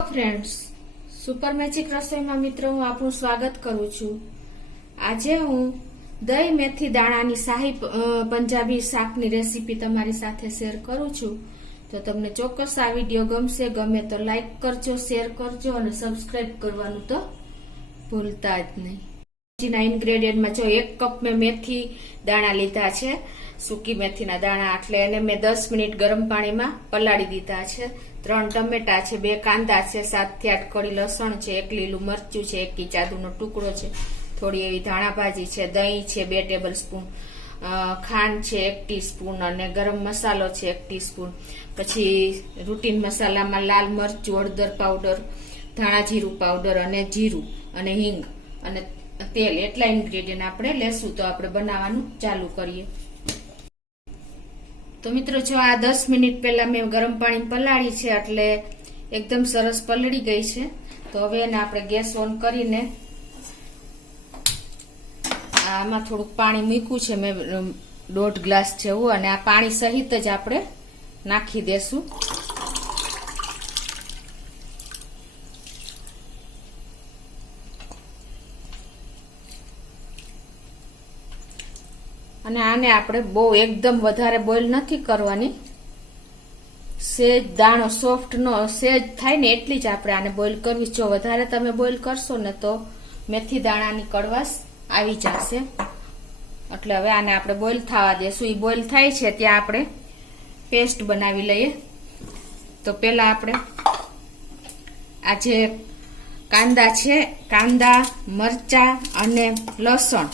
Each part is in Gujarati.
ફ્રેન્ડ્સ, સુપર મેજિક રસોઈમાં મિત્રો હું આપનું સ્વાગત કરું છું। આજે હું દહીં મેથી દાણાની શાહી પંજાબી શાકની રેસીપી તમારી સાથે શેર કરું છું। તો તમને ચોક્કસ આ વિડીયો ગમશે। ગમે તો લાઈક કરજો, શેર કરજો અને સબસ્ક્રાઇબ કરવાનું તો ભૂલતા જ નહીં। ના ઇન્ગ્રેડિયન્ટમાં જો 1 કપ મેં મેથી દાણા લીધા છે, સૂકી મેથીના દાણા, એટલે એને મેં 10 મિનિટ ગરમ પાણીમાં પલાળી દીધા છે। 3 ટમેટા છે, 2 કાંદા છે, 7 થી 8 કળી લસણ છે, 1 લીલું મરચું છે, 1 ઇંચ આદુનો ટુકડો છે, થોડી એવી ધાણા ભાજી છે, દહીં છે 2 ટેબલ સ્પૂન, ખાંડ છે 1 ટીસ્પૂન અને ગરમ મસાલો છે 1 ટીસ્પૂન। પછી રૂટીન મસાલામાં લાલ મરચું, હળદર પાવડર, ધાણા જીરું પાવડર અને જીરું અને હિંગ અને તેલ, એટલા ઇન્ગ્રેડિયન્ટ આપણે લેશું। તો આપણે બનાવવાનું ચાલુ કરીએ। તો મિત્રો જો આ 10 મિનિટ પહેલા મેં ગરમ પાણી પલાળી છે, એટલે એકદમ સરસ પલળી ગઈ છે। તો હવે એને આપણે ગેસ ઓન કરીને આમાં થોડુંક પાણી મૂક્યું છે મેં 1.5 ગ્લાસ જેવું, અને આ પાણી સહિત જ આપણે નાખી દેશું। અને આને આપણે બહુ એકદમ વધારે બોઇલ નથી કરવાની, સેજ દાણો સોફ્ટ નો સેજ થાય ને એટલી જ આપણે આને બોઇલ કરવી। જો વધારે તમે બોઇલ કરશો ને તો મેથી દાણાની કડવાશ આવી જશે। એટલે હવે આને આપણે બોઇલ થવા દેશું। એ બોઇલ થાય છે ત્યાં આપણે પેસ્ટ બનાવી લઈએ। તો પેલા આપણે આ જે કાંદા છે, કાંદા, મરચા અને લસણ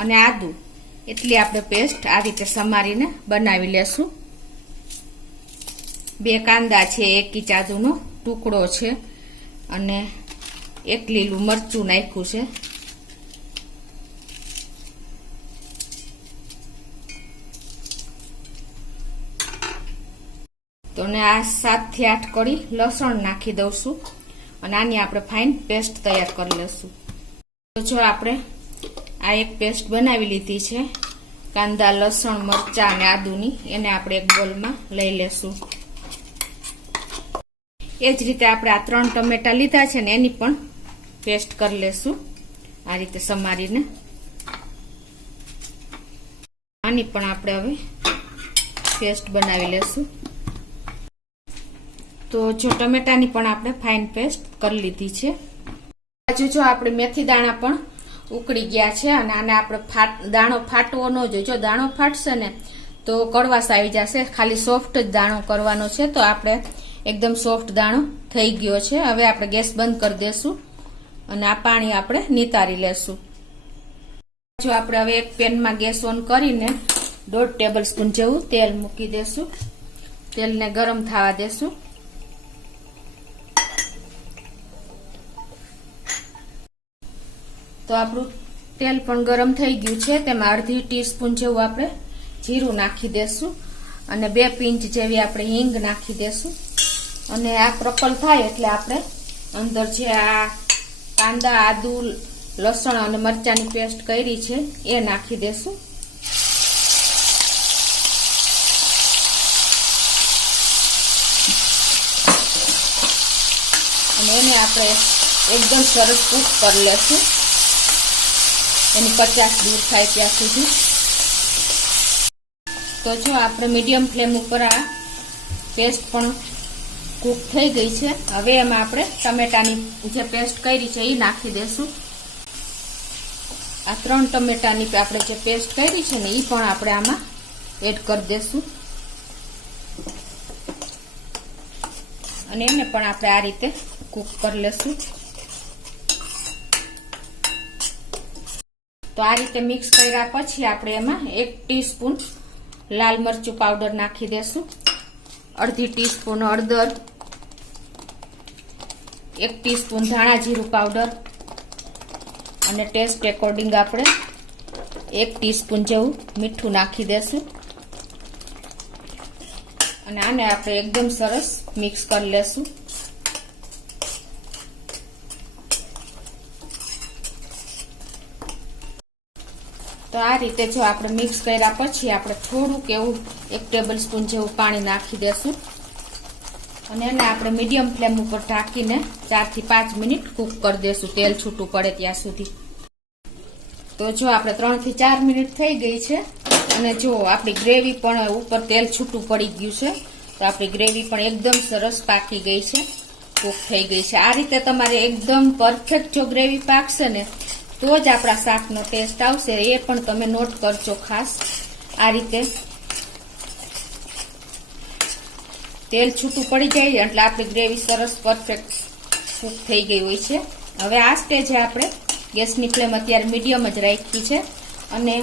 અને આદુ, એટલી આપણે પેસ્ટ આ રીતે સમારીને બનાવી લેશું। 2 કાંદા છે, 1 ઇંચ આદુનો ટુકડો છે અને 1 લીલું મરચું નાખ્યું છે। તો ને આ 7 થી 8 કળી લસણ નાખી દઉં અને આની આપણે ફાઇન પેસ્ટ તૈયાર કરી લેશું। તો જો આપણે આ એક પેસ્ટ બનાવી લીધી છે કાંદા, લસણ, મરચા અને આદુની, એને આપણે એક બોલમાં લઈ લેશું। એ જ રીતે આપણે આ 3 ટમેટા લીધા છે ને એની પણ પેસ્ટ કરી લેશું આ રીતે સમારીને। આની પણ આપણે હવે પેસ્ટ બનાવી લેશું। તો જો ટમેટાની પણ આપણે ફાઇન પેસ્ટ કરી લીધી છે। હજુ જો આપણે મેથી દાણા પણ ઉકળી ગયા છે, અને આને આપણે દાણો ફાટવો ન જોઈએ। જો દાણો ફાટશે ને તો કડવાશ આવી જશે। ખાલી સોફ્ટ જ દાણો કરવાનો છે। તો આપણે એકદમ સોફ્ટ દાણો થઈ ગયો છે। હવે આપણે ગેસ બંધ કરી દેશું અને આ પાણી આપણે નિતારી લેશું। જો આપણે હવે એક પેનમાં ગેસ ઓન કરીને 1.5 ટેબલ સ્પૂન જેવું તેલ મૂકી દેશું। તેલને ગરમ થવા દેશું। તો આપણું તેલ પણ ગરમ થઈ ગયું છે। તેમાં અડધી ટીસ્પૂન જેવું આપણે જીરું નાખી દેશું અને 2 પિંચ જેવી આપણે હિંગ નાખી દેશું। અને આ પ્રકલ થાય એટલે આપણે અંદર જે આ કાંદા, આદુ, લસણ અને મરચાની પેસ્ટ કરી છે એ નાખી દેશું। અને એને આપણે એકદમ સરસ કૂક કરી લેશું, એની 50 દૂર થાય ત્યાં સુધી। તો જો આપણે મીડિયમ ફ્લેમ ઉપર આ પેસ્ટ પણ કૂક થઈ ગઈ છે। હવે એમાં આપણે ટમેટાની જે પેસ્ટ કરી છે એ નાખી દેશું। આ 3 ટમેટાની આપણે જે પેસ્ટ કરી છે ને એ પણ આપણે આમાં એડ કરી દેશું અને એને પણ આપણે આ રીતે કૂક કરી લેશું। તો આ રીતે મિક્સ કર્યા પછી આપણે એમાં 1 ટીસ્પૂન લાલ મરચું પાવડર નાખી દેશું, અડધી ટીસ્પૂન હળદર, 1 ટીસ્પૂન ધાણા જીરું પાવડર અને ટેસ્ટ એકોર્ડિંગ આપણે 1 ટીસ્પૂન જેવું મીઠું નાખી દેશું અને આને આપણે એકદમ સરસ મિક્સ કરી લેશું। તો આ રીતે જો આપણે મિક્સ કર્યા પછી આપણે થોડુંક એવું 1 ટેબલ સ્પૂન જેવું પાણી નાખી દેશું અને એને આપણે મીડિયમ ફ્લેમ ઉપર ઢાંકીને 4 થી 5 મિનિટ કૂક કરી દેશું, તેલ છૂટું પડે ત્યાં સુધી. તો જો આપણે 3 થી 4 મિનિટ થઈ ગઈ છે અને જો આપણી ગ્રેવી પણ ઉપર તેલ છૂટું પડી ગયું છે. તો આપણી ગ્રેવી પણ એકદમ સરસ પાકી ગઈ છે, કૂક થઈ ગઈ છે. આ રીતે તમારે એકદમ પરફેક્ટ જો ગ્રેવી પાકશે ને તો જ આપણા શાકનો ટેસ્ટ આવશે. એ પણ તમે નોટ કરજો ખાસ. આ રીતે તેલ છૂટું પડી જાય એટલે આપણી ગ્રેવી સરસ પરફેક્ટ કૂક થઈ ગઈ હોય છે. હવે આ સ્ટેજે આપણે ગેસની ફ્લેમ અત્યારે મીડિયમ જ રાખી છે અને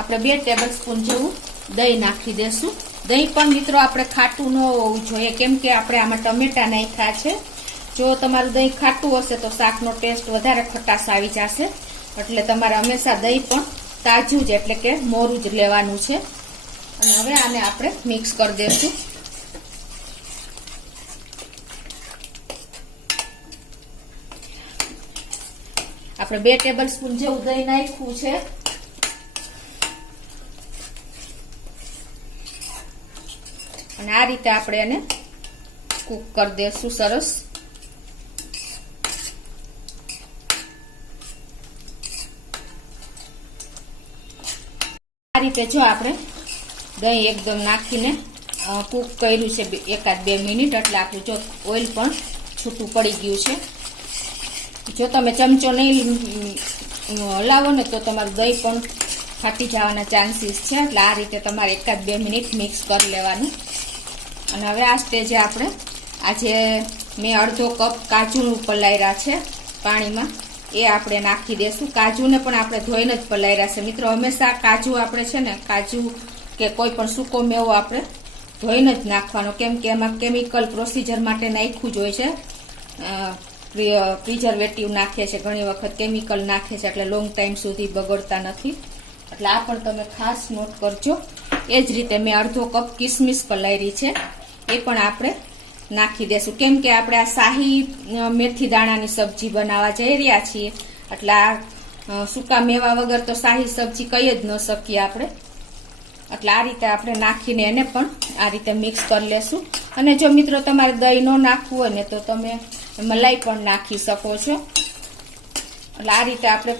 આપણે 2 ટેબલ સ્પૂન જેવું દહીં નાખી દેશું. દહીં પણ મિત્રો આપણે ખાટું ન હોવું જોઈએ, કેમ કે આપણે આમાં ટમેટા નાખ્યા છે. જો તમારું દહીં ખાટું હશે તો શાકનો ટેસ્ટ વધારે ખટાશ આવી જશે. એટલે તમારે હંમેશા દહીં પણ તાજું જ એટલે કે મોરું જ લેવાનું છે. અને હવે આને આપણે મિક્સ કરી દઈશું. આપણે 2 ટેબલ સ્પૂન જેવું દહીં નાખ્યું છે. અને આ રીતે આપણે એને કૂક કરી દઈશું સરસ. આ રીતે જો આપણે દહીં એકદમ નાખીને કૂક કર્યું છે 1-2 મિનિટ એટલે આપણું જો ઓઇલ પણ છૂટું પડી ગયું છે. જો તમે ચમચો નહીં હલાવો ને તો તમારું દહીં પણ ફાટી જવાના ચાન્સીસ છે. એટલે આ રીતે તમારે 1-2 મિનિટ મિક્સ કરી લેવાનું. અને હવે આ સ્ટેજે આપણે આજે મેં અડધો કપ કાજુ પલાળ્યા છે પાણીમાં, એ આપણે નાખી દેશું. કાજુને પણ આપણે ધોઈને જ પલાળ્યા છે. મિત્રો હંમેશા કાજુ આપણે છે ને કાજુ કે કોઈ પણ સૂકો મેવો આપણે ધોઈને જ નાખવાનો, કેમ કે એમાં કેમિકલ પ્રોસીજર માટે નાખ્યું જ હોય છે. પ્રિઝર્વેટિવ નાખે છે, ઘણી વખત કેમિકલ નાખે છે, એટલે લોંગ ટાઈમ સુધી બગડતા નથી. એટલે આ પણ તમે ખાસ નોટ કરજો. એ જ રીતે મેં અડધો કપ કિસમિસ પલાળી છે, એ પણ આપણે નાખી દેશું, કેમ કે આપણે આ શાહી મેથી દાણાની સબ્જી બનાવવા જઈ રહ્યા છીએ. એટલે આ સૂકા મેવા વગર તો શાહી સબ્જી કહી જ ન શકીએ આપણે. એટલે આ રીતે આપણે નાખીને એને પણ આ રીતે મિક્સ કરી લેશું. અને જો મિત્રો તમારે દહીં ન નાખવું હોય ને તો તમે મલાઈ પણ નાખી શકો છો. એટલે આ રીતે આપણે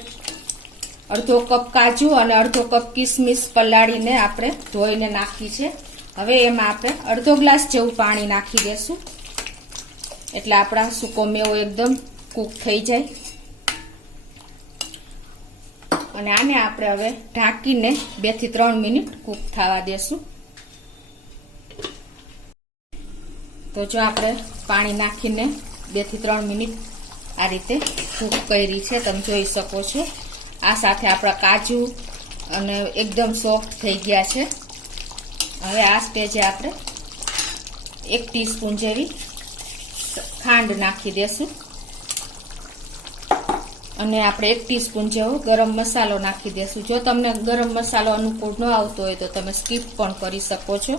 અડધો કપ કાજુ અને અડધો કપ કિસમિસ પલાળીને આપણે ધોઈને નાખી છે. હવે એમાં આપણે અડધો ગ્લાસ જેવું પાણી નાખી દેશું, એટલે આપણા સૂકો મેવો એકદમ કૂક થઈ જાય. અને આને આપણે હવે ઢાંકીને 2 થી 3 મિનિટ કૂક થવા દેશું. તો જો આપણે પાણી નાખીને 2 થી 3 મિનિટ આ રીતે કૂક કરી છે, તમે જોઈ શકો છો. આ સાથે આપણા કાજુ અને એકદમ સોફ્ટ થઈ ગયા છે. હવે આ સ્ટેજે આપણે 1 ટીસ્પૂન જેવી ખાંડ નાખી દેશું અને આપણે 1 ટીસ્પૂન જેવો ગરમ મસાલો નાખી દેશું. જો તમને ગરમ મસાલો અનુકૂળ ન આવતો હોય તો તમે સ્કીપ પણ કરી શકો છો.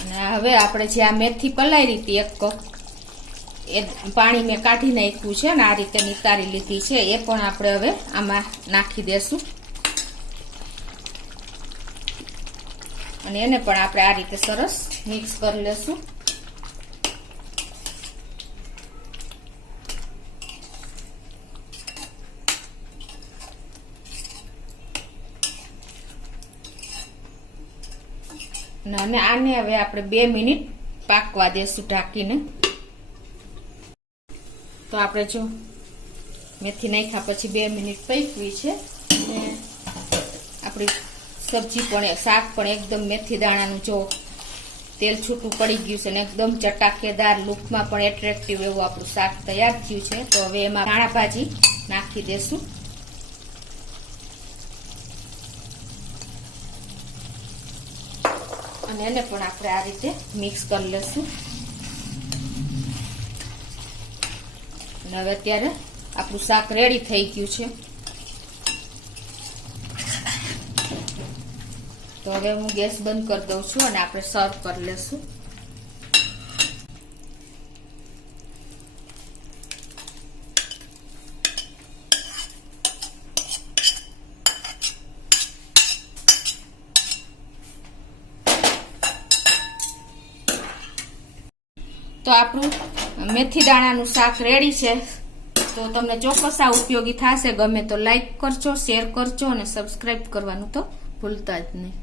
અને હવે આપણે જે આ મેથી પલાળી હતી 1 કપ, એ પાણી મેં કાઢી નાખ્યું છે અને આ રીતે નિતારી લીધી છે, એ પણ આપણે હવે આમાં નાખી દેશું. અને એને પણ આપણે આ રીતે સરસ મિક્સ કરી લેશું. અને આને હવે આપણે 2 મિનિટ પાકવા દેશું ઢાંકીને. તો આપણે જો મેથી નાખ્યા પછી 2 મિનિટ પકવી છે અને આપણી સબ્જી પણ શાક પણ એકદમ મેથી દાણાનું જો તેલ છૂટું પડી ગયું છે ને એકદમ ચટાકેદાર લુકમાં પણ એટ્રેક્ટિવ એવું આપણું શાક તૈયાર થયું છે. તો હવે એમાં ધાણા ભાજી નાખી દેશું. અને એને પણ આપણે આ રીતે મિક્સ કરી લેશું. અને હવે અત્યારે આપણું શાક રેડી થઈ ગયું છે. તો હવે હું ગેસ બંધ કરી દઉં છું અને આપણે સર્વ કરી લેશું. તો આપણું મેથી દાણાનું શાક રેડી છે. તો તમને ચોક્કસ આ ઉપયોગી થશે. ગમે તો લાઈક કરજો, શેર કરજો અને સબસ્ક્રાઈબ કરવાનું તો ભૂલતા જ નહીં.